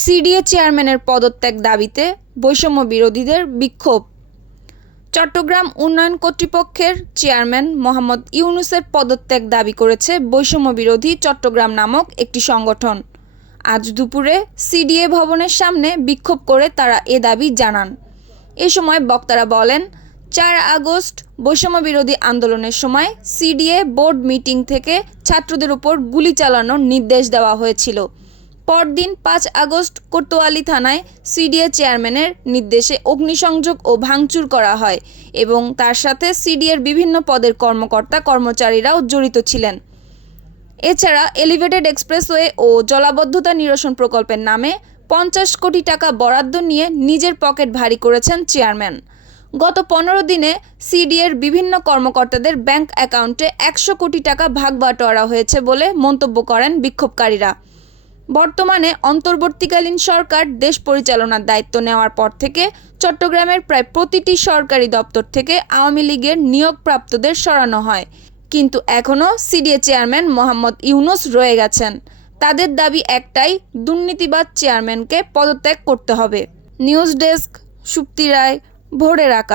CDA চেয়ারম্যানের পদত্যাগ দাবিতে বৈষম্য বিরোধীদের বিক্ষোভ। চট্টগ্রাম উন্নয়ন কর্তৃপক্ষের চেয়ারম্যান মোহাম্মদ ইউনুসের পদত্যাগ দাবি করেছে বৈষম্য বিরোধী চট্টগ্রাম নামক একটি সংগঠন। আজ দুপুরে সিডিএ ভবনের সামনে বিক্ষোভ করে তারা এ দাবি জানান। এ সময় বক্তারা বলেন, চার আগস্ট বৈষম্য বিরোধী আন্দোলনের সময় সিডিএ বোর্ড মিটিং থেকে ছাত্রদের উপর গুলি চালানোর নির্দেশ দেওয়া হয়েছিল। পরদিন পাঁচ আগস্ট কোতোয়ালি থানায় সিডিএ চেয়ারম্যানের নির্দেশে অগ্নিসংযোগ ও ভাঙচুর করা হয় এবং তার সাথে সিডিএর বিভিন্ন পদের কর্মকর্তা, কর্মচারীরাও জড়িত ছিলেন। এছাড়া এলিভেটেড এক্সপ্রেসওয়ে ও জলাবদ্ধতা নিরসন প্রকল্পের নামে পঞ্চাশ কোটি টাকা বরাদ্দ নিয়ে নিজের পকেট ভারী করেছেন চেয়ারম্যান। গত পনেরো দিনে সিডিএর বিভিন্ন কর্মকর্তাদের ব্যাংক অ্যাকাউন্টে একশো কোটি টাকা ভাগ বাটোয়ারা হয়েছে বলে মন্তব্য করেন বিক্ষোভকারীরা। বর্তমানে অন্তর্বর্তীকালীন সরকার দেশ পরিচালনার দায়িত্ব নেওয়ার পর থেকে চট্টগ্রামের প্রায় প্রতিটি সরকারি দপ্তর থেকে আওয়ামী লীগের নিয়োগপ্রাপ্তদের সরানো হয়। কিন্তু এখনও সিডিএ চেয়ারম্যান মোহাম্মদ ইউনুস রয়ে গেছেন। তাদের দাবি একটাই দুর্নীতিবাদ চেয়ারম্যানকে পদত্যাগ করতে হবে। নিউজ ডেস্ক, সুপ্তি রায়, ভোরের আকাশ।